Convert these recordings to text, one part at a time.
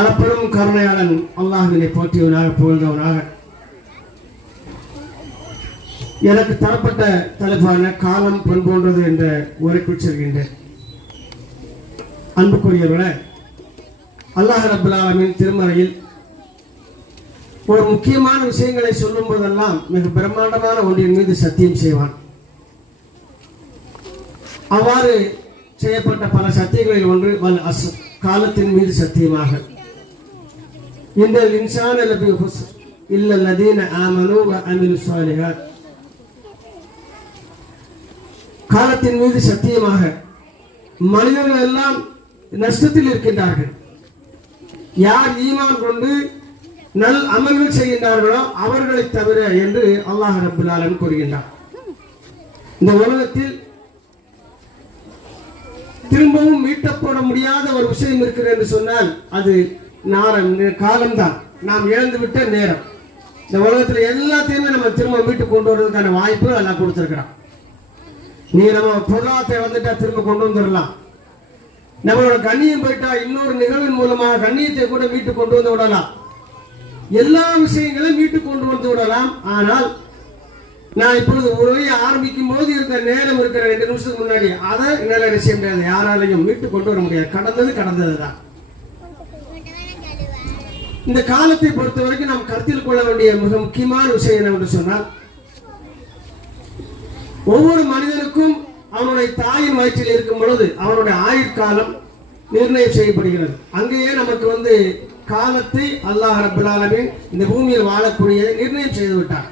அளப்பெரும் கருணையாளன் அல்லாஹ்வினை போற்றியவனாக புகழ்ந்தவனாக எனக்கு தரப்பட்ட தலைப்பான காலம் பொன் போன்றது என்ற உரைக்குள் செல்கின்றேன். அன்புக்குரியவர்களே, அல்லாஹ் ரப்பல் ஆலமீன் திருமறையில் ஒரு முக்கியமான விஷயங்களை சொல்லும் போதெல்லாம் மிக பிரம்மாண்டமான ஒன்றின் மீது சத்தியம் செய்வான். அவ்வாறு செய்யப்பட்ட பல சத்தியங்களில் ஒன்று வல் அஸ்ர், காலத்தின் மீது சத்தியமாக. இந்த இன்சான லஃபீ ஹுஸ்ர் இல்லல் லதீன ஆமனூ வ அமிலுஸ் ஸாலிஹாத். காலத்தின் மீது சத்தியமாக மனிதர்கள் எல்லாம் நஷ்டத்தில் இருக்கின்றார்கள். யார் ஈமான் கொண்டு நல் அமல்கள் செய்கின்றார்களோ அவர்களை தவிர என்று அல்லாஹ் ரப்பல் ஆலமீன் கூறுகின்றார். இந்த உலகத்தில் திரும்பவும் மீட்டப்பட முடியாத ஒரு விஷயம் இருக்கிறது என்று சொன்னால் அது காலம்தான். நாம் இழந்துவிட்ட நேரம். இந்த உலகத்தில் எல்லாத்தையுமே நம்ம திரும்ப மீட்டு கொண்டு வருவதற்கான வாய்ப்பு எல்லாம் கொடுத்திருக்கிறோம். நீ நம்ம பொருளாதாரத்தை வந்துட்டா திரும்ப கொண்டு வந்துடலாம். நம்மளோட கண்ணியம் போயிட்டா இன்னொரு நிகழ்வின் மூலமாக கண்ணியத்தை கூட மீட்டு கொண்டு வந்து விடலாம். எல்லா விஷயங்களையும் மீட்டு கொண்டு வந்து விடலாம். ஆனால் நான் இப்பொழுது உரையை ஆரம்பிக்கும் போது இருந்த நேரம் இருக்கிற 2 நிமிஷத்துக்கு முன்னாடி அதை என்னால் செய்ய முடியாது. யாராலையும் மீட்டு கொண்டு வர முடியாது. கடந்தது தான். இந்த காலத்தை பொறுத்த வரைக்கும் நாம் கருத்தில் கொள்ள வேண்டிய மிக முக்கியமான விஷயம் என்னவென்று சொன்னால், ஒவ்வொரு மனிதனுக்கும் அவனுடைய தாயின் வயிற்றில் இருக்கும் பொழுது அவனுடைய ஆயுட்காலம் நிர்ணயம் செய்யப்படுகிறது. அங்கேயே நமக்கு காலத்தை அல்லாஹ் ரப்பல் ஆலமீன் இந்த பூமியில் வாழக்கூடியதை நிர்ணயம் செய்து விட்டார்.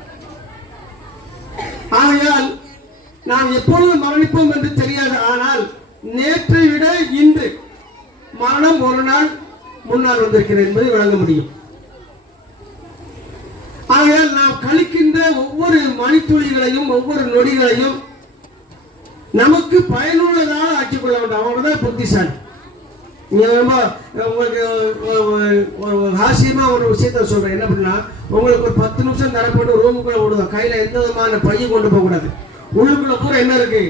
ஆகையால் நாம் எப்பொழுது மரணிப்போம் என்று தெரியாது. ஆனால் நேற்றை விட இன்று மரணம் ஒரு நாள் முன்னால் வந்திருக்கிறது என்பதை வழங்க முடியும். ஆகையால் நாம் கழிக்கின்ற ஒவ்வொரு மணித்துளிகளையும் ஒவ்வொரு நொடிகளையும் நமக்கு பயனுள்ளதாக ஆக்கிக் கொள்ள வேண்டும். அவங்கதான் புத்திசாலி. உங்களுக்கு ஹாசியமா ஒரு விஷயத்த சொல்றேன். என்ன பண்ணா, உங்களுக்கு ஒரு 10 நிமிஷம் தரப்பட்டு ரூமுக்குள்ள விடுவோம். கையில எந்த விதமான பையை கொண்டு போக கூடாது. உள்ளுக்குள்ள பூரா என்ன இருக்கு?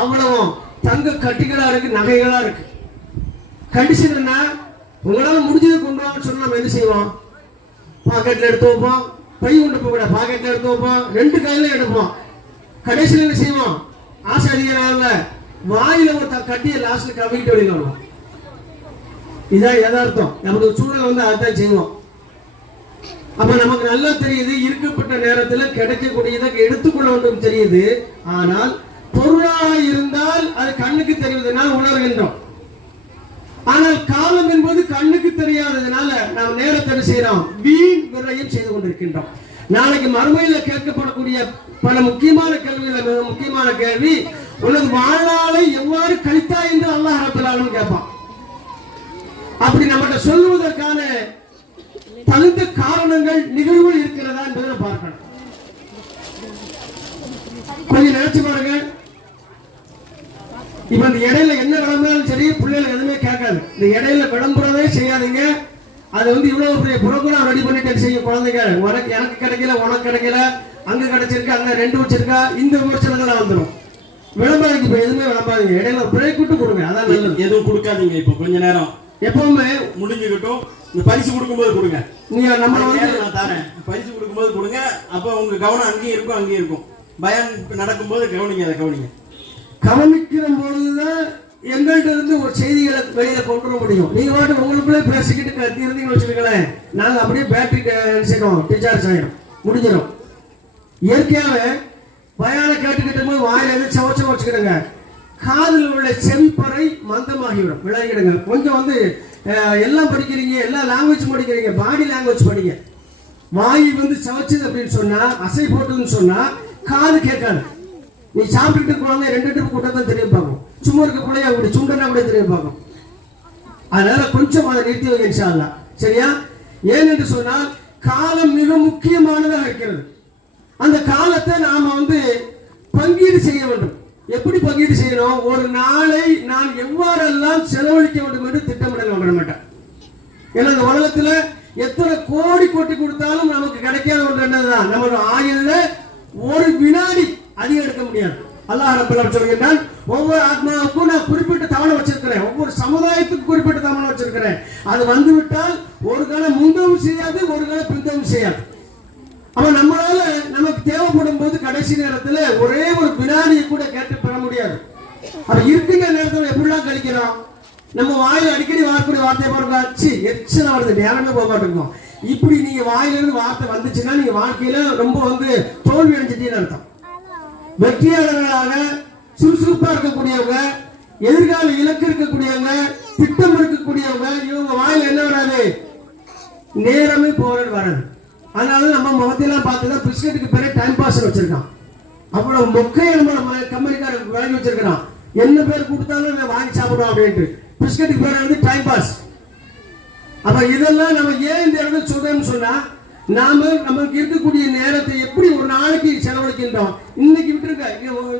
அவ்வளவும் தங்க கட்டிகளா இருக்கு, நகைகளா இருக்கு. கண்டிஷன் என்ன? உங்களால முடிஞ்சதை கொண்டு வாங்க சொன்னா நம்ம என்ன செய்வோம்? பாக்கெட்ல எடுத்து வைப்போம். பை கொண்டு போக கூடாது. பாக்கெட்ல எடுத்து வைப்போம். 2 கையில எடுப்போம். கடைசியில் என்ன செய்வோம்? ஆசை அதிகாரம்ல வாயில ஒரு கட்டிய லாஸ்ட்ல கவிட்டு வெளியில வருவோம். இதான் யதார்த்தம். நமக்கு சூழல் அதான் செய்வோம். அப்ப நமக்கு நல்லா தெரியுது, இருக்கப்பட்ட நேரத்தில் கிடைக்கக்கூடியதை எடுத்துக்கொள்ள வேண்டும் தெரியுது. ஆனால் பொருளாக இருந்தால் அது கண்ணுக்கு தெரிவதனால் உணர்கின்றோம். ஆனால் காலம் என்பது கண்ணுக்கு தெரியாததுனால நாம் நேரத்தை செய்யறோம், வீண் விரயம் செய்து கொண்டிருக்கின்றோம். நாளைக்கு மறுமையில கேட்கப்படக்கூடிய பல முக்கியமான கேள்விகள், மிக முக்கியமான கேள்வி, உனது வாழ்நாளை எவ்வாறு கழித்தா என்று அல்லாஹ் ரப்பல் ஆலமீன் கேட்பான். அப்படி நம்மகிட்ட சொல்லுவதற்கான தகுந்த காரணங்கள் நிகழ்வுகள் இருக்கிறதா என்பதை பார்க்கணும். கொஞ்சம் நினைச்சு பாருங்க. இப்ப இந்த இடையில என்ன விளம்பரம் சரி, பிள்ளைகள் எதுவுமே கேட்காது. இந்த இடையில விளம்பரமே செய்யாதீங்க. அது இவ்வளவு பெரிய புரோகிராம் ரெடி பண்ணிட்டு செய்ய குழந்தைங்க, உனக்கு எனக்கு கிடைக்கல, உனக்கு கிடைக்கல, அங்க கிடைச்சிருக்கு, அங்க 2 வச்சிருக்கா, இந்த விமர்சனங்கள் வந்துடும். விளம்பரம் இப்ப எதுவுமே விளம்பாதீங்க. இடையில பிரேக் விட்டு கொடுங்க. அதான் நல்லது. எதுவும் கொடுக்காதீங்க. இப்ப கொஞ்ச நேரம் எப்பவுமே முடிஞ்சுக்கிட்டும். இந்த பரிசு கொடுக்கும்போது கொடுங்க. நீங்க நம்ம நான் தரேன். பரிசு கொடுக்கும்போது கொடுங்க. அப்ப உங்க கவனம் அங்கேயும் இருக்கும். பயம் நடக்கும்போது கவனிங்க. அதை கவனிக்கிற பொழுதுதான் எங்கள்கிட்ட இருந்து ஒரு செய்திகளை வெளியில கொண்டு வர முடியும். நீங்க பாட்டு உங்களுக்குள்ளே பேசிக்கிட்டு கத்தி இருந்தீங்கன்னு வச்சுருங்களேன், நாங்க அப்படியே பேட்டரி டிசார்ஜ் ஆயிடும், முடிஞ்சிடும். இயற்கையாவே பயான கேட்டுக்கிட்ட போது வாயில இருந்து சவச்சம் வச்சுக்கிடுங்க. காதில் உள்ள செவிப்பறை மந்தமாகிவிடும், விலகிடுங்க. கொஞ்சம் எல்லாம் படிக்கிறீங்க, எல்லா லாங்குவேஜ் படிக்கிறீங்க, பாடி லாங்குவேஜ் படிங்க. வாய் சவச்சது அப்படின்னு சொன்னா, அசை போட்டதுன்னு சொன்னா காது கேட்காது. நீ சாப்பிட்டு குழந்தை 2 ட்ரிப் கூட்டத்தான் தெரிய பார்க்கும். சும்மா இருக்க பிள்ளைய அப்படி சுண்டனா கூட தெரிய பார்க்கும். அதனால கொஞ்சம் அதை நிறுத்தி வைங்க இன்ஷா அல்லாஹ். சரியா? ஏனென்று சொன்னால் காலம் மிக முக்கியமானதாக இருக்கிறது. அந்த காலத்தை நாம பங்கீடு செய்ய வேண்டும். எப்படி பங்கீடு செய்யணும்? ஒரு நாளை நான் எவ்வாறெல்லாம் செலவழிக்க வேண்டும் என்று திட்டமிடல் பண்ண மாட்டேன். ஏன்னா இந்த உலகத்துல எத்தனை கோடி கொட்டி கொடுத்தாலும் நமக்கு கிடைக்காத ஒன்று என்னதுதான், நம்மளோட ஆயுள்ல ஒரு வினாடி அதிகம் எடுக்க முடியாது. அல்லாஹ் ரப்பல் ஆலமீன் சொல்கிறான், ஒவ்வொரு ஆத்மாவுக்கும் நான் குறிப்பிட்ட தவணை வச்சிருக்கிறேன், ஒவ்வொரு சமுதாயத்துக்கும் குறிப்பிட்ட தவணை வச்சிருக்கிறேன். அது வந்துவிட்டால் ஒரு காலம் முந்தவும் செய்யாது, ஒரு காலம் பிந்தவும் செய்யாது. அப்ப நம்மளால நமக்கு தேவைப்படும் போது கடைசி நேரத்துல ஒரே ஒரு வினாடியை கூட கேட்டு பெற முடியாது. அப்ப இருக்கின்ற நேரத்துல எப்படிலாம் கழிக்கிறோம்? நம்ம வாயில அடிக்கடி வரக்கூடிய வார்த்தை பாருங்க, எச்சனை வருது, நேரமே போக மாட்டேங்கும். இப்படி நீங்க வாயிலிருந்து வார்த்தை வந்துச்சுன்னா நீங்க வாழ்க்கையில ரொம்ப தோல்வி அடைஞ்சிட்டீங்கன்னு அர்த்தம். வெற்றியாளர்களாக சுறுசுறுப்பா இருக்கக்கூடியவங்க, எதிர்கால இலக்கு இருக்கக்கூடியவங்க, திட்டம் இருக்கக்கூடியவங்க, இவங்க வாயில என்ன வராது? நேரமே போறது வராது. அதனால நம்ம முகத்தையெல்லாம் பார்த்துதான் பிஸ்கெட்டுக்கு பேரே டைம் பாஸ் வச்சிருக்கான். அவ்வளவு மொக்கையை நம்ம கம்பெனிக்காரன் விளங்கி வச்சிருக்கிறான். என்ன பேர் கொடுத்தாலும் வாங்கி சாப்பிடுவோம் அப்படின்ட்டு. பிஸ்கெட்டுக்கு பேர் டைம் பாஸ். அப்ப இதெல்லாம் நம்ம ஏன் இந்த இடத்துல சொல்றோம்னு சொன்னா, நமக்கு இருக்கக்கூடிய நேரத்தை எப்படி ஒரு நாளைக்கு செலவழிக்கின்றோம். இன்னைக்கு விட்டுருக்க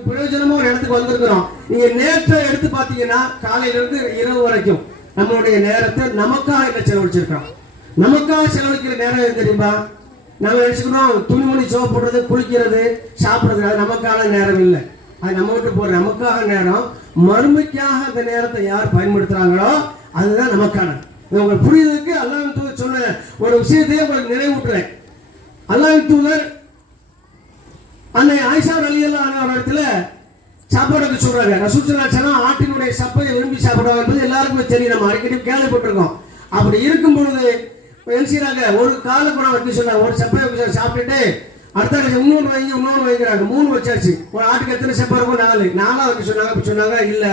பிரயோஜனமா ஒரு இடத்துக்கு வந்திருக்கிறோம். நீங்க நேரத்தை எடுத்து பாத்தீங்கன்னா காலையில இருந்து இரவு வரைக்கும் நம்மளுடைய நேரத்தை நமக்காக செலவழிச்சிருக்கோம். நமக்காக செலவழிக்கிற நேரம் தெரியுமா? நம்ம நினைச்சுக்கிறோம் துணிமணி சோப்பு போடுறது, குளிக்கிறது, சாப்பிடுறது, அது நமக்கான நேரம் இல்லை. அது நம்ம விட்டு போற நமக்காக நேரம். மறுமைக்காக அந்த நேரத்தை யார் பயன்படுத்துறாங்களோ அதுதான் நமக்கான. உங்களுக்கு புரியுதுக்கு அல்லாஹ்வின் தூதர் சொன்ன ஒரு விஷயத்தையே உங்களுக்கு நினைவூட்டுறேன். அல்லாஹ்வின் தூதர் அன்னை ஆயிஷா ரலியல்லாஹு அன்ஹா இடத்துல சாப்பாடுக்கு சொல்றாங்க. ரசூல் ஸல்லல்லாஹு அலைஹி வஸல்லம் ஆட்டினுடைய சப்பையை விரும்பி சாப்பிடுவாங்க என்பது எல்லாருக்குமே தெரியும், நம்ம அடிக்கடி கேள்விப்பட்டிருக்கோம். அப்படி இருக்கும் பொழுது எழுச்சிறாங்க, ஒரு கால குணம் வைக்க சொன்னாங்க. ஒரு சப்பை சாப்பிட்டுட்டு அடுத்த இன்னொன்று வைக்கிறாங்க. 3 வச்சாச்சு. ஒரு ஆட்டுக்கு எத்தனை சப்பை இருக்கும்? 4 வைக்க சொன்னாங்க. இல்ல,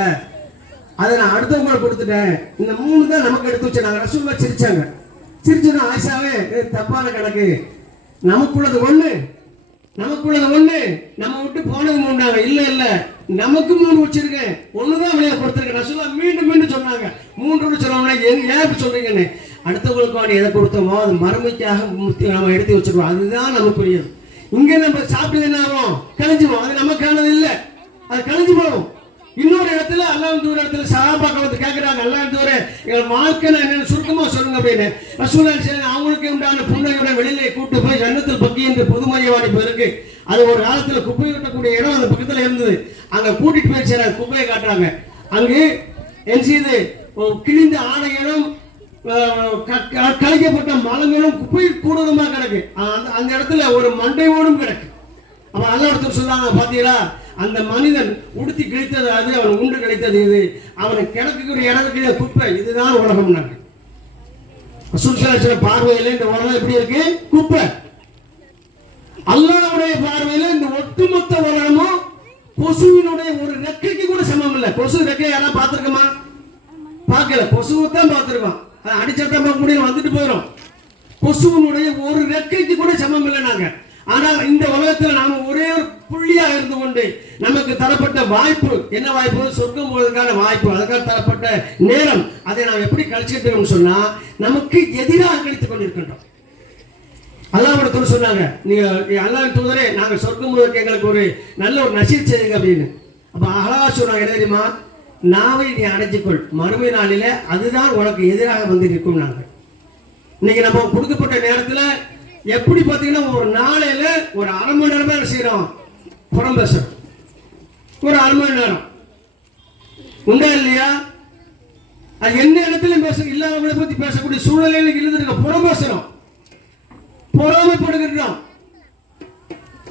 அதை நான் அடுத்தவங்களை கொடுத்துட்டேன், இந்த 3 தான் நமக்கு எடுத்து வச்சாங்க. ரசூலுல்லாஹ் சிரிச்சாங்க. சிரிச்சுன்னா ஆயிஷாவே தப்பான கணக்கு, நமக்குள்ளது ஒண்ணு நம்ம விட்டு போனது 3. இல்ல நமக்கு 3 வச்சிருக்கேன், 1 தான் வெளியே கொடுத்துருக்கேன். ரசூலுல்லாஹ் மீண்டும் சொன்னாங்க. 3 சொன்னாங்க. ஏன் சொல்றீங்கன்னு, அடுத்தவங்களுக்கு எதை கொடுத்தோமோ அது மறுமைக்காக நம்ம எடுத்து வச்சிருக்கோம். அதுதான் நமக்கு புரியுது. இங்க நம்ம சாப்பிட்டு என்ன ஆகும்? கழிஞ்சுவோம். அது நமக்கானது இல்லை, அது கழிஞ்சு போகும். இன்னொரு இடத்துல அல்லாஹ்வின் தூதர் இடத்துல சஹாபாக்கள் வந்து கேட்கிறாங்க, அல்லாஹ்வின் தூதரே எங்கள் வாழ்க்கை என்னன்னு சுருக்கமா சொல்லுங்க அப்படின்னு. ரசூலுல்லாஹ் அவங்களுக்கு உண்டான புண்ணையோட வெளியிலே கூட்டு போய் ஜன்னத்துல் பக்கி என்று பொதுமையவாடி இருக்கு. அது ஒரு காலத்துல குப்பை கட்டக்கூடிய இடம் அந்த பக்கத்துல இருந்தது. அங்க கூட்டிட்டு போய் சேர குப்பையை காட்டுறாங்க. அங்கு என் செய்து கிழிந்த ஆடைகளும் கலைக்கப்பட்ட மலங்களும் குப்பை கூடுதமா கிடக்கு. அந்த இடத்துல ஒரு மண்டையோடும் கிடக்கு. அப்ப அல்லாஹ் சொல்றாங்க, பாத்தீங்களா அந்த மனிதன் உடுத்தி கிழித்தது அது, அவன் உண்டு கிடைத்தது இது, அவன் கிடக்கக்கூடிய இடத்துக்கு குப்பை, இதுதான் உலகம். பார்வையில இந்த உலகம் எப்படி இருக்கு? குப்பை. அல்லாஹ்வுடைய பார்வையில இந்த ஒட்டுமொத்த உலகமும் கொசுவினுடைய ஒரு ரெக்கைக்கு கூட சமம் இல்லை. கொசு ரெக்கை யாராவது பார்த்திருக்கோமா? பார்க்கல. கொசுவை தான் பார்த்திருக்கோம். அடிச்சா பார்க்க முடியும், வந்துட்டு போயிடும். கொசுவனுடைய ஒரு ரெக்கைக்கு கூட சமம் இல்லை நாங்க. ஆனால் இந்த உலகத்தில் நாம ஒரே ஒரு புள்ளியாக இருந்து கொண்டு நமக்கு தரப்பட்ட வாய்ப்பு என்ன வாய்ப்பு? சொர்க்கம் போவதற்கான வாய்ப்பு. அதுக்காக தரப்பட்ட நேரம், அதை நாம் எப்படி கழிச்சுக்கிட்டோம்னு சொன்னா நமக்கு எதிராக கழித்துக் கொண்டிருக்கின்றோம். அல்லாஹ்வோட தூதர் சொன்னாங்க, நீங்க அல்லாஹ்வின் தூதரே நாங்கள் சொர்க்கம் போவதற்கு எங்களுக்கு ஒரு நல்ல ஒரு நசீர் செய்யுங்க அப்படின்னு. அப்ப அழகா சொன்னாங்க, என்ன தெரியுமா? நாவை நீ அடைச்சிக்கொள், மறுமை நாளில அதுதான் உனக்கு எதிராக வந்து நிற்கும். நாங்கள் இன்னைக்கு நம்ம கொடுக்கப்பட்ட நேரத்துல எப்படி பாத்தீங்கன்னா ஒரு நாளையில ஒரு அரை மணி நேரமா என்ன செய்யறோம்? புறம் பேசுறோம். ஒரு அரை மணி நேரம் உண்டா இல்லையா? அது எந்த இடத்துல பேச இல்லாதவங்களை பத்தி பேசக்கூடிய சூழ்நிலையில இருந்திருக்க புறம் பேசுறோம், பொறாமைப்படுகின்றோம்.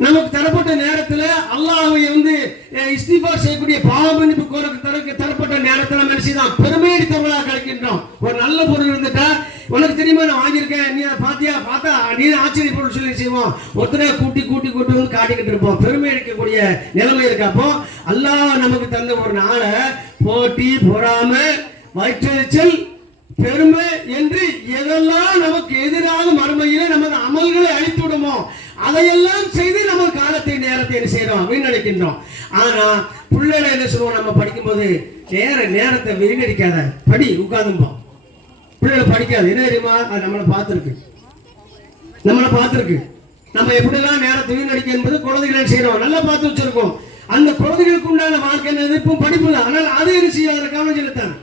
நமக்கு தரப்பட்ட நேரத்தில் அல்லாஹ்வை இஸ்திக்பார் செய்யக்கூடிய பாவ மன்னிப்பு கோரக்கு தரப்பட்ட நேரத்தில் நம்ம என்ன செய்யலாம்? பெருமையடித்தவர்களாக கிடைக்கின்றோம். ஒரு நல்ல பொருள் இருந்துட்டா, உனக்கு தெரியுமா நான் வாங்கியிருக்கேன், நீ அதை பார்த்தா நீ ஆச்சரியப்பொருள் சொல்லி செய்வோம். ஒருத்தரை கூட்டி வந்து காட்டிக்கிட்டு இருப்போம். பெருமை அடிக்கக்கூடிய நிலைமை இருக்கு. அப்போ அல்லாஹ் நமக்கு தந்த ஒரு நாளை போட்டி, பொறாமை, வயிற்றெரிச்சல், பெருமை என்று எதெல்லாம் நமக்கு எதிராக மறுமையிலே நமது அமல்களை அழித்து விடுமோ அதையெல்லாம் செய்து நம்ம காலத்தை நேரத்தை என்ன செய்யறோம்? வீணடிக்கின்றோம். ஆனா பிள்ளைகளை என்ன சொல்லுவோம்? நம்ம படிக்கும் போது நேரத்தை வீணடிக்காத, படி, உட்கார்ந்துப்போம். பிள்ளைகளை படிக்காது. என்ன தெரியுமா? அது நம்மளை பார்த்துருக்கு. நம்ம எப்படிலாம் நேரத்தை வீணடிக்க என்பது குழந்தைகளை செய்யறோம், நல்லா பார்த்து வச்சிருக்கோம். அந்த குழந்தைகளுக்கு உண்டான வாழ்க்கை எதிர்ப்பும் படிப்பு தான். ஆனால் அதை என்ன செய்ய கவனம் செலுத்தான்.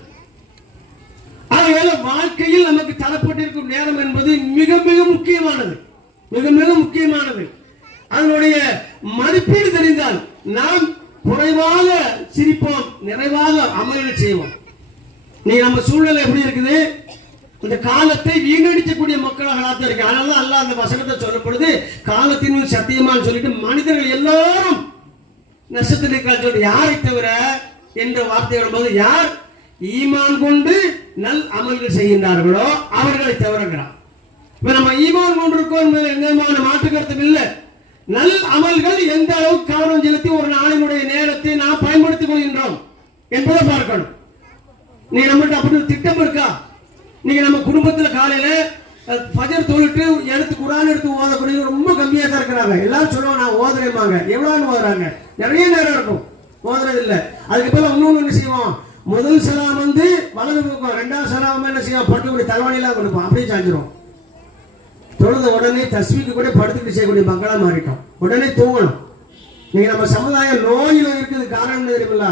ஆகையால வாழ்க்கையில் நமக்கு தரப்பட்டிருக்கும் நேரம் என்பது மிக மிக முக்கியமானது. அதனுடைய மதிப்பீடு தெரிந்தால் நாம் குறைவாக சிரிப்போம், நிறைவாக அமல்கள் செய்வோம். நீ நம்ம சூழ்நிலை எப்படி இருக்குது? இந்த காலத்தை வீணடிக்கக்கூடிய மக்களாக தான் இருக்கு. அதனால அல்லாஹ் அந்த வசனத்தை சொல்லும் பொழுது காலத்தின் சத்தியமான்னு சொல்லிட்டு மனிதர்கள் எல்லாரும் நஷ்டத்தில் இருக்கான்னு சொல்லிட்டு யாரை தவிர என்ற வார்த்தை வரும்போது யார் ஈமான் கொண்டு நல் அமல்கள் செய்கின்றார்களோ அவர்களை தவிரங்கிறார். இப்ப நம்ம ஈமான் கொண்டிருக்கோம் எந்தமான மாற்று கருத்தும் இல்லை. நல் அமல்கள் எந்த அளவுக்கு கவனம் செலுத்தி ஒரு நாளினுடைய நேரத்தை நாம் பயன்படுத்திக் கொள்கின்றோம் என்பதை பார்க்கணும். நீ நம்மகிட்ட அப்படி திட்டம் இருக்கா? நீங்க நம்ம குடும்பத்தில் காலையில ஃபஜர் தொழுட்டு எடுத்து குரான் எடுத்து ஓதக்கூடிய ரொம்ப கம்மியா தான் இருக்கிறாங்க. எல்லாரும் சொல்லுவாங்க நான் ஓதுறேமாங்க. எவ்வளவு ஓதுறாங்க? நிறைய நேரம் இருக்கும் ஓதுறது இல்லை. அதுக்கு பிறகு இன்னொன்று என்ன செய்வோம், முதல் சலாம் வந்து வலது பக்கம், ரெண்டாவது சலாம் என்ன செய்வோம் பட்டுக்கூடிய தலைவாணிலாம் கொடுப்போம், அப்படியே சாஞ்சிரும். தொழுத உடனே தஸ்மீக்கு கூட படுத்துட்டு செய்யக்கூடிய மக்களா மாறிட்டோம். உடனே தூங்கணும். நீங்க நம்ம சமுதாயம் நோயில இருக்குது. காரணம் தெரியுமில்ல,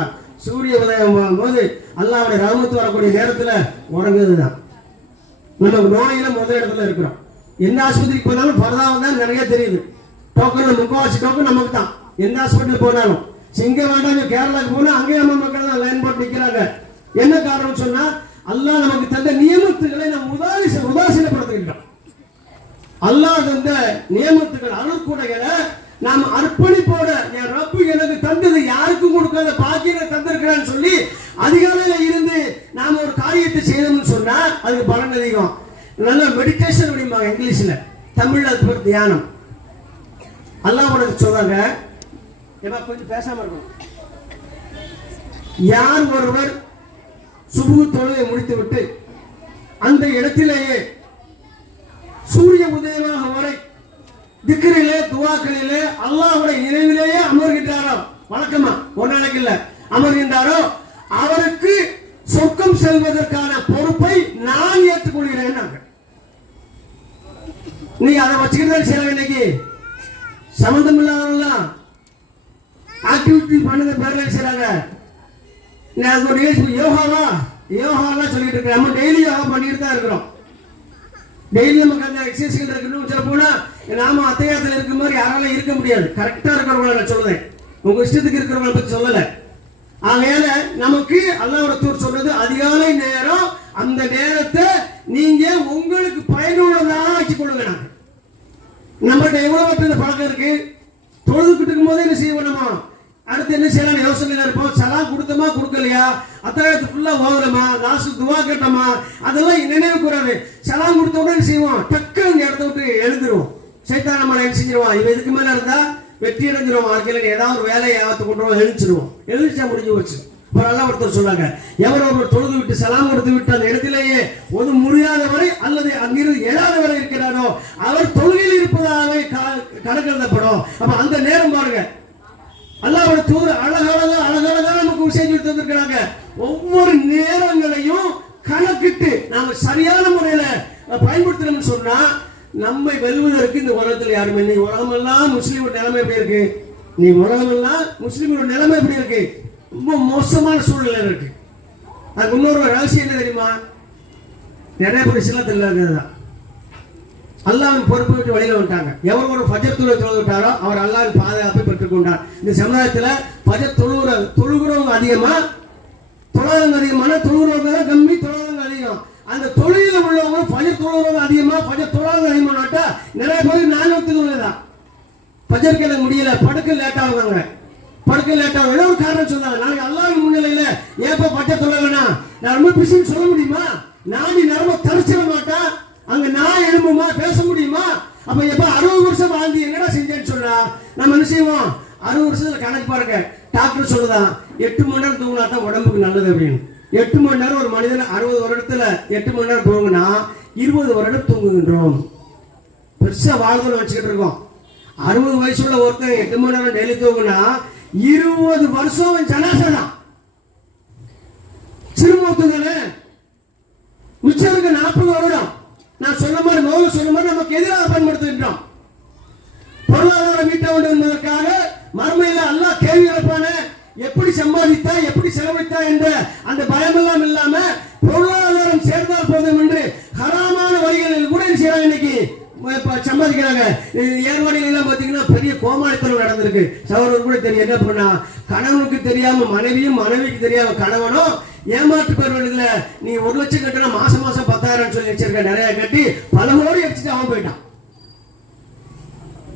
சூரிய உதயம் போது அல்லாஹ்வுடைய ரஹ்மத் வரக்கூடிய நேரத்துல உறங்குதுதான். நமக்கு நோயில முதல் இடத்துல இருக்கிறோம். எந்த ஆஸ்பத்திரிக்கு போனாலும் பரதாவும் தான் நிறைய தெரியுது. டோக்கன் முக்கவாசி டோக்கன் நமக்கு தான். எந்த ஹாஸ்பிட்டல் போனாலும் சிங்க வேண்டாம் கேரளாக்கு போனா அங்கேயும் நம்ம மக்கள் தான் லைன் போட்டு நிற்கிறாங்க. என்ன காரணம் சொன்னா அல்லாஹ் நமக்கு தந்த நியமத்துகளை நம்ம உதாசீனப்படுத்துகின்றோம். அல்லாஹ் தந்த நியமத்துகள் அருள்கூடைகளை நாம் அர்ப்பணிப்போட என் ரப்பு எனக்கு தந்தது யாருக்கும் கொடுக்காத பாக்கியத்தை தந்திருக்கிறான்னு சொல்லி அதிகாலையில இருந்து நாம ஒரு காரியத்தை செய்யணும்னு சொன்னா அதுக்கு பலன் அதிகம். நல்ல மெடிடேஷன் அப்படிம்பாங்க இங்கிலீஷ்ல, தமிழ்ல அது பேர் தியானம். அல்லாஹ் உனக்கு சொல்றாங்க, கொஞ்சம் பேசாம இருக்கணும். யார் ஒருவர் சுபு தொழுகை முடித்து விட்டு அந்த இடத்திலேயே சூரிய உதயமாக வரை திக்ரிலே துவாக்களிலே அல்லாஹ்வுடைய நினைவிலேயே அமர்கின்றாரோ, வழக்கமா ஒரு நாளைக்கு இல்ல அமர்கின்றாரோ, அவருக்கு சொர்க்கம் செல்வதற்கான பொறுப்பை நான் ஏற்றுக்கொள்கிறேன். நீ அதை வச்சுக்கிட்டு செய்யலாம். இன்னைக்கு சம்பந்தம் இல்லாதவங்களாம் ஆக்டிவிட்டி பண்ணுங்க பேர்ல செய்யறாங்க. யோகாவா யோகாலாம் சொல்லிட்டு இருக்க. நம்ம டெய்லி யோகா பண்ணிட்டு தான் இருக்கிறோம். டெய்லி நமக்கு அந்த எக்ஸசைஸ்கள் இருக்கணும். சில போனா நாம அத்தையாத்துல இருக்க மாதிரி யாராலும் இருக்க முடியாது. கரெக்டா இருக்கிறவங்கள நான் சொல்லுவேன், உங்க இஷ்டத்துக்கு இருக்கிறவங்களை பத்தி சொல்லல. ஆகையால நமக்கு அல்லாஹ்வுடைய தூதர் சொல்றது அதிகாலை நேரம், அந்த நேரத்தை நீங்க உங்களுக்கு பயனுள்ளதாக ஆக்கிக் கொள்ளுங்க. நம்மகிட்ட எவ்வளவு பழக்கம் இருக்கு, தொழுதுகிட்டு இருக்கும் போதே என்ன செய்ய வேணுமா, அடுத்து என்ன செய்யலாம் யோசனை இருப்போம். சலாம் கொடுத்தோமா கொடுக்கலையா, அத்தாயத்து ஃபுல்லா ஓதுறோமா, லாஸ்ட் துவா கேட்டோமா, அதெல்லாம் நினைவு கூடாது. சலாம் கொடுத்த உடனே செய்வோம், டக்கு அந்த இடத்த விட்டு எழுந்துருவோம். சைத்தான் நம்மளை என்ன செஞ்சிருவான், இவன் இதுக்கு மேல இருந்தா வெற்றி அடைஞ்சிருவோம், வாழ்க்கையில ஏதாவது ஒரு வேலையை ஆத்து கொண்டு எழுச்சிருவோம். எழுச்சா முடிஞ்சு வச்சு அல்லாஹ் ஒருத்தர் சொன்னாங்க, எவர் ஒருவர் தொழுது விட்டு சலாம் கொடுத்து விட்டு அந்த இடத்திலேயே ஒரு முடியாத வரை அல்லது அங்கிருந்து எழாத வரை இருக்கிறாரோ அவர் தொழுகையில் இருப்பதாகவே கணக்கெழுதப்படும். அப்ப அந்த நேரம் பாருங்க, அல்லாஹ்வுடைய தூதர் அழகழகா நமக்கு விஷயம் சொல்லி தந்திருக்கிறாங்க. ஒவ்வொரு நேரங்களையும் கணக்கிட்டு நாம சரியான முறையில பயன்படுத்தணும்னு சொன்னா நம்மை வெல்வதற்கு இந்த உலகத்தில் யாருமே. நீ உலகமெல்லாம் முஸ்லீமோட நிலைமை எப்படி இருக்கு, நீ உலகமெல்லாம் முஸ்லீமோட நிலைமை எப்படி இருக்கு, ரொம்ப மோசமான சூழ்நிலை இருக்கு. அதுக்கு இன்னொரு ரகசியம் என்ன தெரியுமா, நிறைய பேர் இஸ்லாத்தில் இருக்கிறதுதான். அல்லாஹ்வின் பொறுப்பு விட்டு வெளியில வந்துட்டாங்க. எவர் ஒரு ஃபஜர் தொழுகை விட்டாரோ அவர் அல்லாஹ்வின் பாதுகாப்பை பெற்றுக் கொண்டார். இந்த சமுதாயத்தில் ஃபஜர் தொழுகிறவங்க அதிகமா, தொழாதவங்க அதிகமான, தொழுகிறவங்க தான் கம்மி, தொழாதவங்க அதிகம். அந்த தொழில உள்ளவங்க ஃபஜர் தொழுகிறவங்க அதிகமா, ஃபஜர் தொழாதவங்க அதிகமாட்டா நிறைய பேர் நான் ஒத்துக்கொள்ளதான். ஃபஜர் கேட்க முடியல, படுக்க லேட் ஆகுவாங்க, படுக்க லேட் ஆகும். ஏதோ ஒரு காரணம் சொன்னாங்க. நாளைக்கு அல்லாஹ்வின் முன்னிலையில ஏப்ப ஃபஜர் தொழலனா நான் ரொம்ப பிஸின்னு சொல்ல முடியுமா? நாடி நரம்ப தரிச்சிட மாட்டா, அங்க நான் எழும்புமா, பேச முடியுமா? அப்ப எப்ப 60 வருஷம் வாழ்ந்து என்னடா செஞ்சேன்னு சொன்னா நம்ம என்ன செய்வோம், 60 வருஷத்துல கணக்கு பாருங்க. டாக்டர் சொல்லுதான் 8 மணி நேரம் தூங்கினா தான் உடம்புக்கு நல்லது அப்படின்னு. 8 மணி நேரம் ஒரு மனிதன் 60 வருடத்துல 8 மணி நேரம் தூங்குனா 20 வருடம் தூங்குகின்றோம். பெருசா வாழ்தல் வச்சுக்கிட்டு இருக்கோம். 60 வயசுள்ள ஒருத்தன் 8 மணி நேரம் டெய்லி தூங்குனா 20 வருஷம் ஜனாசா தான், சிறுமூத்து தானே. மிச்சம் இருக்கு 40 வருடம். நான் சொன்ன மாதிரி மௌல சொன்ன மாதிரி நமக்கு எதிராக பயன்படுத்துகின்றோம். பொருளாதார மீட்ட வேண்டும் என்பதற்காக மறுமையில அல்லாஹ் கேள்வி எழுப்பான, எப்படி சம்பாதித்தா எப்படி செலவழித்தா என்ற அந்த பயமெல்லாம் இல்லாம பொருளாதாரம் சேர்ந்தால் போதும் என்று ஹராமான வழிகளில் கூட செய்யறாங்க. இன்னைக்கு சம்பாதிக்கிறாங்க. ஏர்வாடிகள் எல்லாம் பாத்தீங்கன்னா பெரிய கோமாளித்தனம் நடந்திருக்கு. சகோதரர் கூட தெரியும். என்ன பண்ணா, கணவனுக்கு தெரியாம மனைவியும், மனைவிக்கு தெரியாம கணவனும் ஏமாற்று பெறுவதில்ல. நீ 1 லட்சம் கட்டினா மாசம் 10,000 சொல்லி வச்சிருக்க, நிறைய கட்டி பல கோடி அடிச்சுட்டு அவன் போயிட்டான்.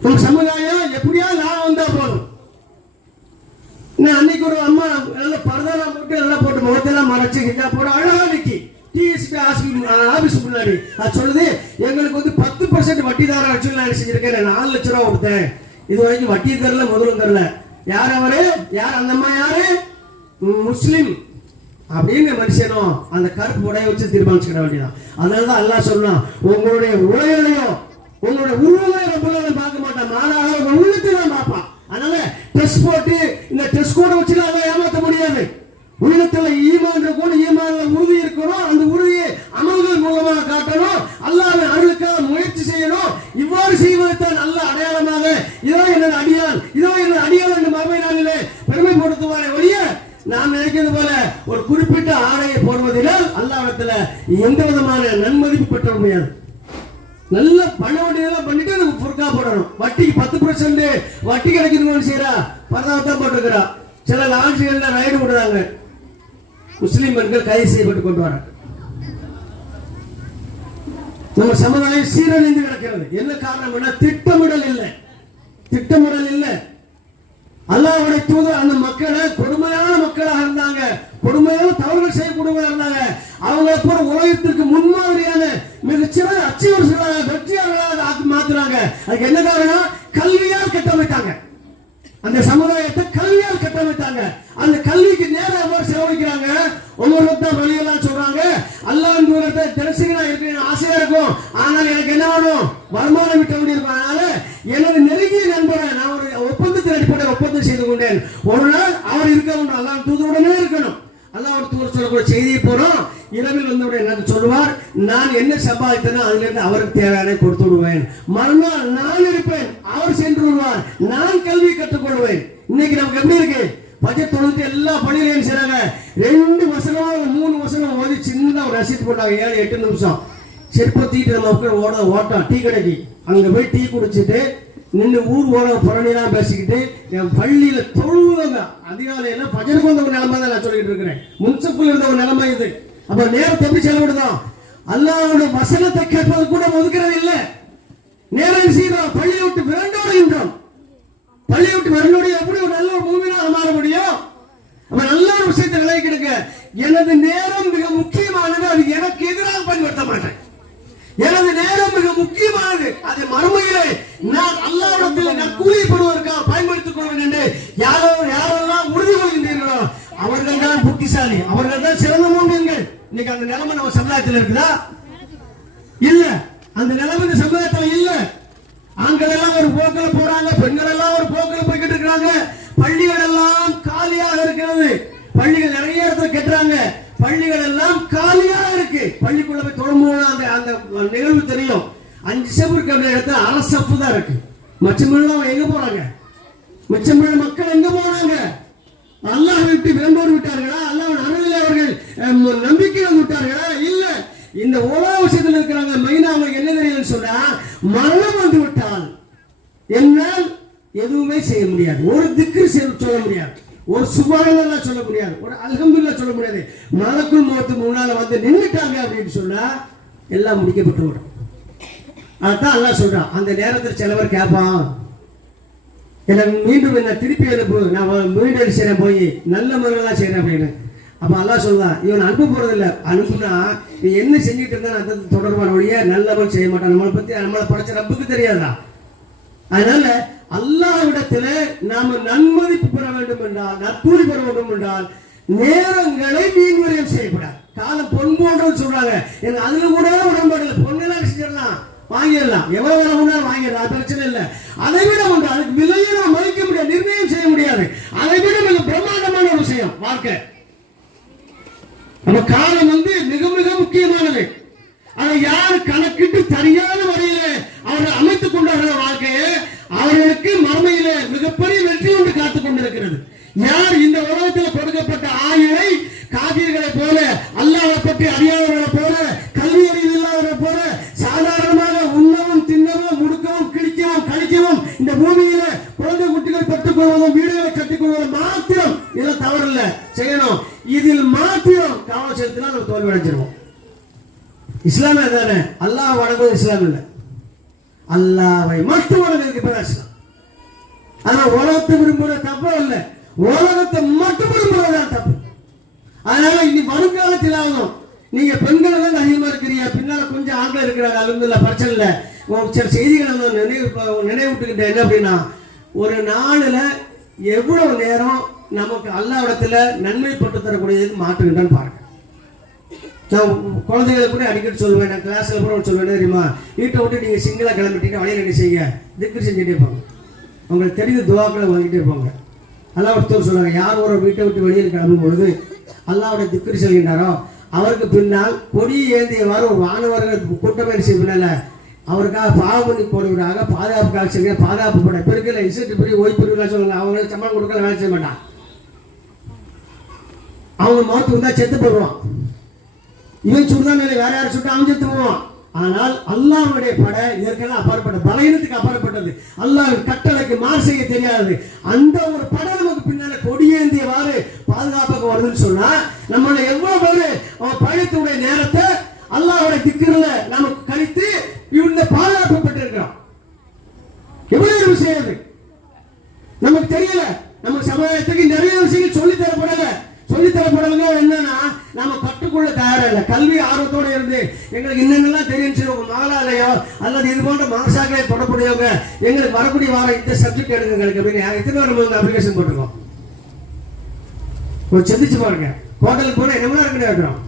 உங்க சமுதாயம் எப்படியா லாபம் வந்தா போதும். அன்னைக்கு ஒரு அம்மா நல்ல பரதாலாம் போட்டு நல்லா போட்டு முகத்தெல்லாம் மறைச்சு ஹிஜாப் போட அழகா நிக்கி டிஎஸ்பி ஆபீஸ் முன்னாடி அது சொல்லுது, எங்களுக்கு வந்து 10% வட்டி தார வச்சு நான் செஞ்சிருக்கேன், 4 லட்சம் ரூபா கொடுத்தேன், இது வரைக்கும் வட்டி தரல முதலும் தரல. யார் அவரு? யார் அந்த அம்மா? யாரு? முஸ்லிம் அப்படின்னு மனுஷனும் அந்த கருப்பு உடைய வச்சு தீர்மானிச்சுக்கிற வேண்டியதான். அதனாலதான் அல்லாஹ் சொன்னா, உங்களுடைய உடையலையோ உங்களுடைய உருவங்களை ரொம்ப பார்க்க மாட்டான், மாறாக உங்க உள்ளத்தை தான் பார்ப்பான். அதனால டெஸ்ட் போட்டு இந்த டெஸ்ட் கோட வச்சு அல்லாஹ் ஏமாத்த முடியாது. உள்ளத்துல ஈமான் இருக்கணும், ஈமான்ல உறுதி இருக்கணும், அந்த உறுதியை அமல்கள் மூலமாக காட்டணும், அல்லாஹ்வின் அருளுக்காக முயற்சி செய்யணும். இவ்வாறு செய்வதுதான் நல்ல அடையாளமாக இதோ என்னோட அடியான், இதோ என்னோட அடியான் என்று மறுமை நாளிலே பெருமைப்படுத்துவாரே ஒழிய நாம் நினைக்கிறது போல ஒரு குறிப்பிட்ட ஆடையை போடுவதினால் அல்லாஹ்விடத்துல எந்த விதமான நன்மதிப்பு பெற்ற முடியாது. நல்ல பண வட்டியெல்லாம் பண்ணிட்டு அதுக்கு புர்கா போடணும். வட்டிக்கு 10% வட்டி கிடைக்கணும்னு செய்யறா பரதாவத்தான் போட்டுக்கிறா. சில லாட்ஜிகள்ல ரைடு விடுறாங்க, முஸ்லிம் பெண்கள் கைது செய்யப்பட்டு கொண்டு வர. நம்ம சமுதாயம் சீரழிந்து கிடக்கிறது. என்ன காரணம்? திட்டமிடல் இல்லை, திட்டமிடல் இல்லை. அல்லாஹ்வுடைய தூதர் அந்த மக்களை கொடுமையான மக்களாக இருந்தாங்க, கொடுமையான தவறுகள் செய்யக்கூடியவர்களாக இருந்தாங்க. அவங்களை போற உலகத்திற்கு முன்மாதிரியான மிகச்சிறந்த அச்சுவர்களாக வெற்றியாளர்களாக மாத்துறாங்க. அதுக்கு என்ன காரணம்? கல்வியால் கட்டமைத்தாங்க. அந்த சமுதாயத்தை கல்வியால் கட்டமைத்தாங்க. அந்த கல்விக்கு நேரம் எவ்வாறு செலவழிக்கிறாங்க? ஒவ்வொரு வழியெல்லாம் சொல்றாங்க, அல்லாஹ்வின் தூதரை தெரிஞ்சுக்க இருக்கிறேன் ஆசையா இருக்கும், ஆனால் எனக்கு என்ன வேணும்? வருமானம் விட்ட வேண்டியிருக்கும். அதனால எனது நெருங்கிய நண்பரை நான் ஒரு ஒப்பந்தத்தின் அடிப்படையில் ஒப்பந்தம் செய்து கொண்டேன். ஒரு நாள் அவர் இருக்க வேண்டும், அல்லாஹ் தூதருடனே இருக்கணும். அல்லாஹ் தூதர் சொல்லக்கூடிய செய்தியை போறோம். இரவில் வந்தவுடன் எனக்கு சொல்லுவார், நான் என்ன சம்பாதித்தேனோ அதுல இருந்து அவருக்கு தேவையான கொடுத்து விடுவேன். மறுநாள் நான் இருப்பேன், அவர் சென்று விடுவார், நான் கல்வி கற்றுக்கொள்வேன். இன்னைக்கு நமக்கு எப்படி இருக்கு? பட்ஜெட் தொழுத்து எல்லா பள்ளியிலையும் செய்றாங்க. 2 வசனம் 3 வசனம் ஓதி சின்ன ஒரு ரசீது போட்டாங்க, 7-8 நிமிஷம் செருப்பத்திட்டு நம்ம ஓட்டம் டீ கடைக்கு அங்க போய் டீ குடிச்சிட்டு நின்று ஊர் புறணிலாம் பேசிக்கிட்டு என் பள்ளியில தொழுவாங்க. அதிகாலையில பஜனுக்கு வந்த ஒரு நிலைமை தான் நான் சொல்லிட்டு இருக்கிறேன். முன்சப்புல இருந்த ஒரு நிலைமை இது. அப்ப நேரத்தை எப்படி செலவிடுதோம்? அல்லாஹ்வுடைய வசனத்தை கேட்பது கூட ஒதுக்கிறது இல்லை. நேரம் செய்யறோம், பள்ளியை விட்டு விரண்டோடுகின்றோம். பள்ளியை விட்டு விரண்டோடு எப்படி ஒரு நல்ல ஒரு மூமினாக மாற முடியும்? அப்ப நல்ல ஒரு விஷயத்தை விளைவிக்க எனது நேரம் மிக முக்கியமானது, அது எனக்கு எதிராக பயன்படுத்த மாட்டேன். எனது நேரம் மிக முக்கியமானது, அது மறுமையிலே நான் அல்லாஹ்விடத்தில் நான் கூலி பெறுவதற்காக பயன்படுத்திக் கொள்வேன் என்று யாரெல்லாம் உறுதி கொள்கின்றீர்களோ அவர்கள் தான் புத்திசாலி, அவர்கள் தான் சிறந்த மூமின்கள். இன்னைக்கு அந்த நிலைமை நம்ம சமுதாயத்தில் இருக்குதா? இல்ல. அந்த நிலைமை இந்த சமுதாயத்தில் இல்ல. ஆண்கள் எல்லாம் ஒரு போக்கில் போறாங்க, பெண்கள் எல்லாம் ஒரு போக்கில் போய்கிட்டு இருக்கிறாங்க. பள்ளிகள் எல்லாம் காலியாக இருக்கிறது. பள்ளிகள் நிறைய இடத்துல கட்டுறாங்க, பள்ளிகள் எல்லாம் காலியாக இருக்கு. பள்ளிக்குள்ள போய் தொழும்போது அந்த நிகழ்வு தெரியும். 5 செப்பு இருக்க இடத்துல அரை செப்பு தான் இருக்கு. மச்சமெல்லாம் எங்க போறாங்க? மிச்சமுள்ள மக்கள் எங்க போனாங்க? அல்லாஹ் விட்டு விரும்போடு விட்டார்களா? அல்லாஹ் அருளில் அவர்கள் நம்பிக்கை விட்டார்களா? இல்ல. இந்த உலக விஷயத்தில் இருக்கிறாங்க. மெயினா அவங்களுக்கு என்ன தெரியும்னு சொன்னா, மரணம் வந்து விட்டால் என்னால் எதுவுமே செய்ய முடியாது. ஒரு திக்ர் சொல்ல முடியாது, ஒரு சுப்ஹானல்லாஹ் சொல்ல முடியாது, ஒரு அல்ஹம்துலில்லாஹ் சொல்ல முடியாது. மலக்குல் மௌத் முன்னால வந்து நின்னுட்டாங்க அப்படின்னு சொன்னா எல்லாம் முடிக்கப்பட்டு விடும். அதான் அல்லாஹ் சொல்றான். அந்த நேரத்தில் சிலவர் கேட்பான், எனக்கு மீண்டும் என்ன திருப்பி அனுப்பு, நான் மீண்டும் செய்யறேன், போய் நல்ல முறையெல்லாம் செய்யறேன் அப்படின்னு. அப்ப அல்லாஹ் சொல்றான், இவன் அனுப்ப போறது இல்ல. அனுப்புனா நீ என்ன செஞ்சுட்டு இருந்தா அந்த தொடர்பான வழிய நல்லவன் செய்ய மாட்டான். நம்மளை பத்தி நம்மளை படைச்ச ரப்புக்கு தெரியாதா? அதனால அல்லாஹ்விடத்துல நாம நன்மதிப்பு பெற வேண்டும் என்றால், நற்கூலி பெற வேண்டும் என்றால் நேரங்களை வீண்வரியம் செய்யக்கூடாது. காலம் பொன் போன்றன்னு சொல்றாங்க. எனக்கு அதுல கூட உடன்பாடு இல்லை. பொண்ணெல்லாம் செஞ்சிடலாம், வாங்கிடலாம், எவ்வளவு வேலை முன்னாலும் வாங்கிடலாம், அது பிரச்சனை இல்லை. அதை விட ஒன்று, அதுக்கு விலையை நம்ம மதிக்க முடியாது, நிர்ணயம் செய்ய முடியாது. அதை விட மிக பிரமாண்டமான ஒரு விஷயம் வாழ்க்கை. நம்ம காலம் வந்து மிக மிக முக்கியமானது. அதை யாரு கணக்கிட்டு சரியான வழியில அவர்கள் அமைத்துக் கொண்டார்கள் வாழ்க்கையை, அவர்களுக்கு மறுமையில மிகப்பெரிய வெற்றி ஒன்று காத்துக் கொண்டிருக்கிறது. யார் இந்த உலகத்தில் கொடுக்கப்பட்ட ஆயுளை காபிர்களை போல, அல்லாஹ்வை பற்றி அறியாதவர்களை போல, கல்வி அறிவு இல்லாதவர்களை போல சாதாரணமாக உண்ணவும் தின்னவும் முடுக்கவும் கிழிக்கவும் கழிக்கவும் இந்த பூமியில குழந்தை குட்டிகள் பெற்றுக் கொள்வதும் வீடுகளை கட்டிக் கொள்வதும் மாத்திரம் இதில் தவறில்லை, செய்யணும். இதில் மாத்திரம் விஷயத்துல நம்ம தோல்வி அடைஞ்சிருவோம். இஸ்லாமே தானே, அல்லாஹ் வணங்குவது இஸ்லாம் இல்லை, அல்லாஹ்வை மட்டும் வணங்குறதுக்கு பேர் இஸ்லாம். ஆனா உலகத்தை விரும்புற தப்பு இல்லை, உலகத்தை மட்டும் விரும்புறதுதான் தப்பு. அதனால இனி வருங்காலத்தில் ஆகும், நீங்க பெண்கள் தான் அதிகமா இருக்கிறீங்க, பின்னால கொஞ்சம் ஆண்கள் இருக்கிறாங்க, அல்ஹம்துலில்லாஹ் பிரச்சனை இல்லை. சில செய்திகளை நினைவூட்டுக்கிட்டேன். என்ன அப்படின்னா, ஒரு நாளில் எவ்வளவு நேரம் நமக்கு அல்லாஹ்விடத்துல நன்மை பட்டு தரக்கூடியது மாற்றுகின்றான்னு பாருங்க. நான் குழந்தைகளை கூட அடிக்கடி சொல்லுவேன், நான் கிளாஸ்ல கூட சொல்லுவேன் தெரியுமா, வீட்டை விட்டு நீங்க சிங்கிளா கிளம்பிட்டீங்க, வழியை என்ன செய்யுங்க, திக்ர் செஞ்சுட்டே இருப்பாங்க, உங்களுக்கு தெரிந்த துவாக்களை வாங்கிட்டே இருப்பாங்க. அல்லாஹ் ஒருத்தர் சொல்றாங்க, யார் ஒரு வீட்டை விட்டு வெளியில் கிளம்பும் பொழுது அல்லாஹ்வுடைய திக்ர் செல்கின்றாரோ அவருக்கு பின்னால் கொடியை ஏந்தியவாறு ஒரு வானவர்கள் கூட்டமே செய்யல, அவருக்காக பாவமணி போடுவதாக பாதுகாப்புக்காக செய்ய பாதுகாப்பு பட பெருக்கல இசைட்டு பெரிய ஓய்வு சொல்லுங்க, அவங்களுக்கு சம்பளம் கொடுக்கல, வேலை செய்ய மாட்டான், அவங்க மௌத்து வந்தா செத்து போடுவான். இவன் சுடுதான் வேற யாரும் சுட்டு அவன் செத்து போவான். ஆனால் அல்லாஹ்வுடைய பட இதற்கெல்லாம் அப்பாற்பட்ட பலகீனத்துக்கு அப்பாற்பட்டது, அல்லாஹ் கட்டளைக்கு மாறு செய்ய தெரியாது. அந்த ஒரு படம் நமக்கு பின்னால கொடியேந்தியவாறு பாதுகாப்பாக வருதுன்னு சொன்னா நம்மள எவ்வளவு பேரு அவன் பயணத்துடைய நேரத்தை அல்லாஹ்வுடைய திக்ருல நமக்கு கழித்து இந்த பாதுகாப்பு பெற்றிருக்கிறோம். எவ்வளவு ஒரு விஷயம் அது நமக்கு தெரியல. நம்ம சமுதாயத்துக்கு நிறைய விஷயங்கள் சொல்லி தரப்படல. என்னன்னா நாம கற்றுக்கொள்ள தயாரா இல்லை. கல்வி ஆர்வத்தோட இருந்து எங்களுக்கு என்னென்னலாம் தெரியும் உங்க மகளாலையோ அல்லது இது போன்ற மனசாக்களை தொடர்புடையவங்க எங்களுக்கு வரக்கூடிய வாரம் இந்த சப்ஜெக்ட் எடுங்க எங்களுக்கு அப்படின்னு எத்தனை நம்ம அப்ளிகேஷன் போட்டிருக்கோம். ஒரு சிந்திச்சு பாருங்க, ஹோட்டலுக்கு போனா என்னெல்லாம் இருக்குன்னு இருக்கிறோம்,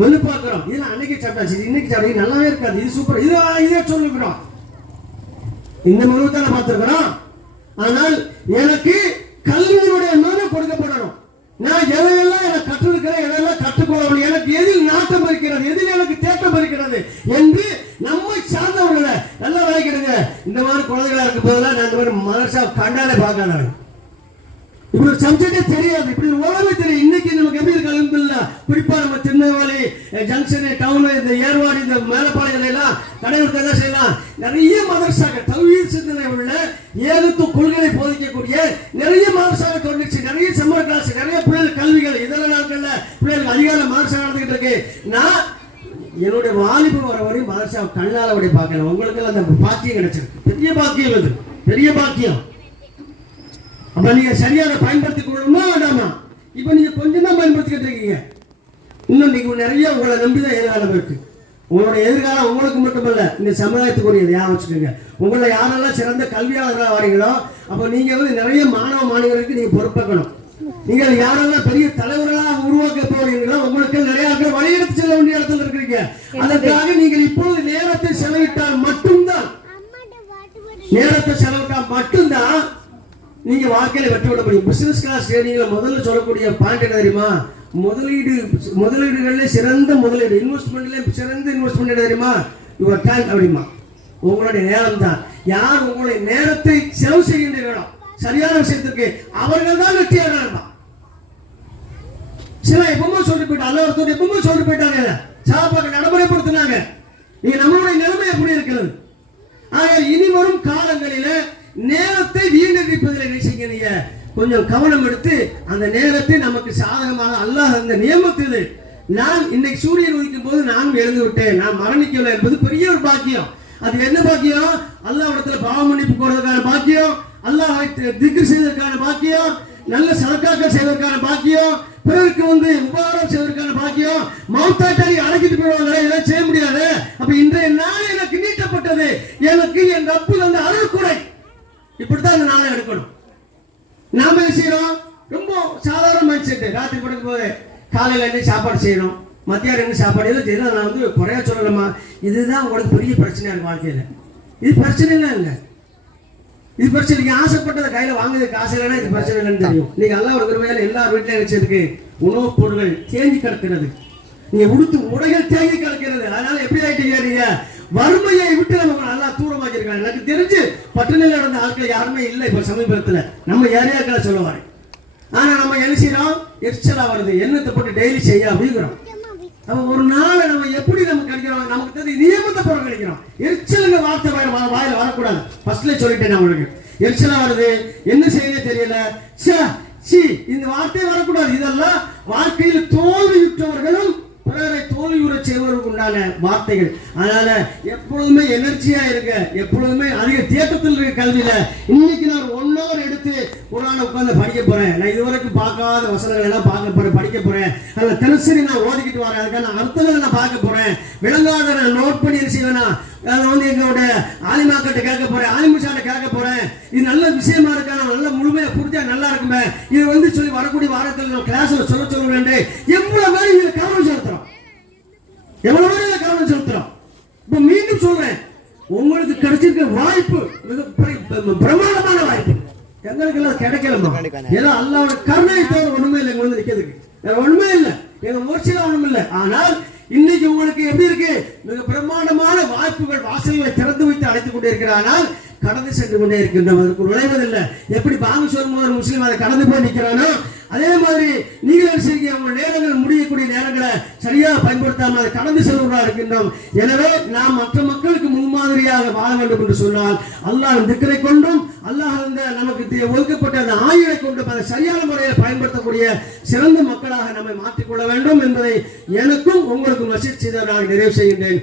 மெனு பார்க்கிறோம், இதெல்லாம் அன்னைக்கு சாப்பிட்டாச்சு, இன்னைக்கு சாப்பிட்டு நல்லாவே இருக்காது, இது சூப்பர், இதே சொல்லிருக்கிறோம், இந்த மெனு தானே பார்த்திருக்கிறோம். ஆனால் எனக்கு கல்வியினுடைய மெனு கொடுக்கப்படணும். நான் எதையெல்லாம் எனக்கு கற்றிருக்கிறேன், எதையெல்லாம் கற்றுக்கொள்ளவில்லை, எனக்கு எதில் நாட்டம் இருக்கிறது, எதில் எனக்கு தேட்டம் இருக்கிறது என்று நம்மை சார்ந்தவர்களை நல்லா விளைக்கிடுங்க. இந்த மாதிரி குழந்தைகளா இருக்கும் போதெல்லாம் நான் இந்த மாதிரி மனசா கண்டாலே பார்க்க இப்படி ஒரு சப்ஜெக்டே தெரியாது, இப்படி உலகமே தெரியும். இன்னைக்கு நமக்கு எப்படி இருக்கு அல்ஹம்துலில்லாஹ், குறிப்பா நம்ம திருநெல்வேலி ஜங்ஷன் டவுன், இந்த ஏர்வாடி, இந்த மேலப்பாளையம் எல்லாம் கடைபிடிக்க தான் செய்யலாம். நிறைய மதரசாக்கள் தௌஹீத் சிந்தனை உள்ள ஏகத்துவ கொள்கையை போதிக்கக்கூடிய நிறைய மதரசாக்கள் தோன்றிச்சு, நிறைய சம்மர் கிளாஸ், நிறைய பிள்ளைகள் கல்விகள் இதர நாட்கள்ல பிள்ளைகள் அதிகார மதரசா நடந்துகிட்டு இருக்கு. நான் என்னுடைய வாலிபம் வர வரையும் மதரசா கண்ணாலோட பார்க்கல. உங்களுக்கு அந்த பாக்கியம் கிடைச்சிருக்கு, பெரிய பாக்கியம், அது பெரிய பாக்கியம். அப்ப நீங்க சரியாக பயன்படுத்திக் கொள்ளணுமா வேண்டாமா? இப்ப நீங்க கொஞ்சம் தான் பயன்படுத்திக்கிட்டு இருக்கீங்க. இன்னும் நீங்க நிறைய உங்களை நம்பிதான் எதிர்காலம் இருக்கு. உங்களுடைய எதிர்காலம் உங்களுக்கு மட்டுமல்ல, இந்த சமுதாயத்துக்குரியது. யா வச்சுக்கோங்க, உங்களை யாரெல்லாம் சிறந்த கல்வியாளர்களாக வரீங்களோ அப்ப நீங்க நிறைய மாணவ மாணவர்களுக்கு நீங்க பொறுப்பேற்கணும். நீங்கள் யாரெல்லாம் பெரிய தலைவர்களாக உருவாக்க போறீங்களோ உங்களுக்கு நிறைய வழியெடுத்து செல்ல வேண்டிய இடத்துல இருக்கிறீங்க. அதற்காக நீங்கள் இப்போது நேரத்தை செலவிட்டால் மட்டும்தான் நீங்க வாழ்க்கையில வெற்றி விட முடியும். பிசினஸ் கிளாஸ் ட்ரைனிங்ல முதல்ல சொல்லக்கூடிய பாயிண்ட் என்ன தெரியுமா? முதலீடுகள்ல சிறந்த முதலீடு, இன்வெஸ்ட்மெண்ட்ல சிறந்த இன்வெஸ்ட்மெண்ட் என்ன தெரியுமா? யுவர் டைம் அப்படிமா, உங்களுடைய நேரம் தான். யார் உங்களுடைய நேரத்தை செலவு செய்கின்றீர்களோ சரியான விஷயத்திற்கு அவர்கள் தான் வெற்றியாளர்கள். சில எப்பவுமே சொல்லிட்டு போயிட்டா, அல்ல ஒருத்தர் எப்பவுமே சொல்லிட்டு போயிட்டாங்க, சாப்பாடு நடைமுறைப்படுத்தினாங்க. நீங்க நம்மளுடைய நிலைமை எப்படி இருக்கிறது? ஆக இனி வரும் காலங்களில நேரத்தை வீணடிப்பதில் என்ன செய்யுங்க, கொஞ்சம் கவனம் எடுத்து அந்த நேரத்தை நமக்கு சாதகமாக அல்லாஹ் அந்த நியமித்தது. நான் இன்னைக்கு சூரியன் உதிக்கும் போது நான் எழுந்து விட்டேன், நான் மரணிக்கவில்லை என்பது பெரிய ஒரு பாக்கியம். அது என்ன பாக்கியம்? அல்லாஹ்விடத்துல பாவ மன்னிப்பு கோருவதற்கான பாக்கியம், அல்லாஹ்வை திக்ர் செய்வதற்கான பாக்கியம், நல்ல சதக்காக்கள் செய்வதற்கான பாக்கியம், பிறருக்கு உபகாரம் செய்வதற்கான பாக்கியம். மௌத்தாட்டை அடக்கிட்டு போயிடுவாங்க, இதெல்லாம் செய்ய முடியாது. அப்ப இன்றைய நாள் எனக்கு நீட்டப்பட்டது, எனக்கு என் ரப்பு அந்த அருள்குடை. இப்படித்தான் இந்த நாளை எடுக்கணும். நாம என்ன செய்யறோம்? ரொம்ப சாதாரண மைண்ட் செட். ராத்திரி படுக்கும் போது காலையில என்ன சாப்பாடு செய்யணும், மத்தியானம் என்ன சாப்பாடு, எல்லாம் செய்யணும். நான் குறையா சொல்லலாமா? இதுதான் உங்களுக்கு பெரிய பிரச்சனையா இருக்கு வாழ்க்கையில. இது பிரச்சனை இல்லை, இது பிரச்சனை. நீங்க ஆசைப்பட்டதை கையில வாங்குறதுக்கு ஆசை இல்லைன்னா இது பிரச்சனை இல்லைன்னு தெரியும். நீங்க எல்லாம் ஒரு வேலை எல்லா வீட்டிலும் வச்சதுக்கு உணவுப் பொருட்கள் தேங்கி கிடக்கிறது, நீங்க உடுத்து உடைகள் தேங்கி கிடக்கிறது. அதனால எப்படி ஆயிட்டீங்க? நீங்க வறுமையை விட்டு நமக்கு நல்லா தூரமாக்கி இருக்காங்க. எனக்கு தெரிஞ்சு பட்டினியில் நடந்த ஆட்கள் யாருமே இல்லை இப்ப சமீபத்தில் நம்ம ஏரியாக்களை சொல்லுவாரு. ஆனா நம்ம என்ன செய்யறோம்? எரிச்சலா வருது, எண்ணத்தை போட்டு டெய்லி செய்ய அப்படிங்கிறோம். நம்ம ஒரு நாளை நம்ம எப்படி நம்ம கிடைக்கிறோம்? நமக்கு தெரிஞ்சு நியமத்தை போட கிடைக்கிறோம். எரிச்சலுங்க வார்த்தை வாயில வரக்கூடாது. ஃபர்ஸ்ட்ல சொல்லிட்டேன் நான் உங்களுக்கு. எரிச்சலா வருது, என்ன செய்யவே தெரியல, இந்த வார்த்தை வரக்கூடாது. இதெல்லாம் வாழ்க்கையில் தோல்வியுற்றவர்களும் பிறரை தோல்வியுற செய்வதற்கு உண்டான வார்த்தைகள். அதனால எப்பொழுதுமே எனர்ஜியா இருங்க, எப்பொழுதுமே அதிக தேட்டத்தில் இருக்க கல்வியில. இன்னைக்கு நான் 1 hour எடுத்து குர்ஆனை உட்கார்ந்து படிக்க போறேன். நான் இதுவரைக்கும் பார்க்காத வசனங்கள் எல்லாம் பார்க்க போறேன், படிக்க போறேன். அதில் தினசரி நான் ஓதிக்கிட்டு வரேன். அதுக்கான அர்த்தங்களை நான் பார்க்க போறேன். விளங்காத நான் நோட் பண்ணி செய்வேனா, அதை எங்களுடைய ஆலிமாக்கிட்ட கேட்க போறேன், ஆலிமுசாட்ட கேட்க போறேன். இது நல்ல விஷயமா இருக்கா, நான் நல்ல முழுமையா புரிஞ்சா நல்லா இருக்குமே, இது சொல்லி வரக்கூடிய வாரத்தில் நான் கிளாஸ்ல சொல்ல வேண்டும். எவ்வளவு பேர் இதுல கவனம் செலுத்துறோம், எவ்வளவு பேர் இதுல கவனம் செலுத்துறோம். இப்ப மீண்டும் சொல்றேன், உங்களுக்கு கிடைச்சிருக்க வாய்ப்பு மிக பிரமாண்டமான வாய்ப்பு. எங்களுக்கு எல்லாம் கிடைக்கலமா, ஏதோ அல்லாஹ்வோட கருணை தவிர ஒண்ணுமே இல்லை. எங்க வந்து நிக்கிறதுக்கு ஒண்ணுமே இல்லை, எங்க முயற்சியில ஒண்ணும் இல்லை. ஆனால் இன்னைக்கு உங்களுக்கு எப்படி இருக்கு, மிக பிரமாண்டமான வாய்ப்புகள் வாசல்களை திறந்து வைத்து அழைத்துக் கொண்டே இருக்கிறானால் கடந்து சென்று கொண்டே இருக்கின்றோம். அதற்கு நுழைவதில்லை. எப்படி பாங்கு சொல்லும் ஒரு முஸ்லீம் அதை கடந்து போய் நிற்கிறானோ, அதே மாதிரி நீங்கள் செய்ய உங்கள் நேரங்கள் முடியக்கூடிய நேரங்களை சரியாக பயன்படுத்தாமல் அதை கடந்து செல்வதாக இருக்கின்றோம். எனவே நாம் மற்ற மக்களுக்கு முன்மாதிரியாக வாழ வேண்டும் என்று சொன்னால் அல்லாஹ் திக்ரை கொண்டும் அல்லாஹ் நமக்கு ஒதுக்கப்பட்ட அந்த ஆயுளை கொண்டும் அதை சரியான முறையில் பயன்படுத்தக்கூடிய சிறந்த மக்களாக நம்மை மாற்றிக்கொள்ள வேண்டும் என்பதை எனக்கும் உங்களுக்கும் வசித்து செய்த நான் நிறைவு செய்கின்றேன்.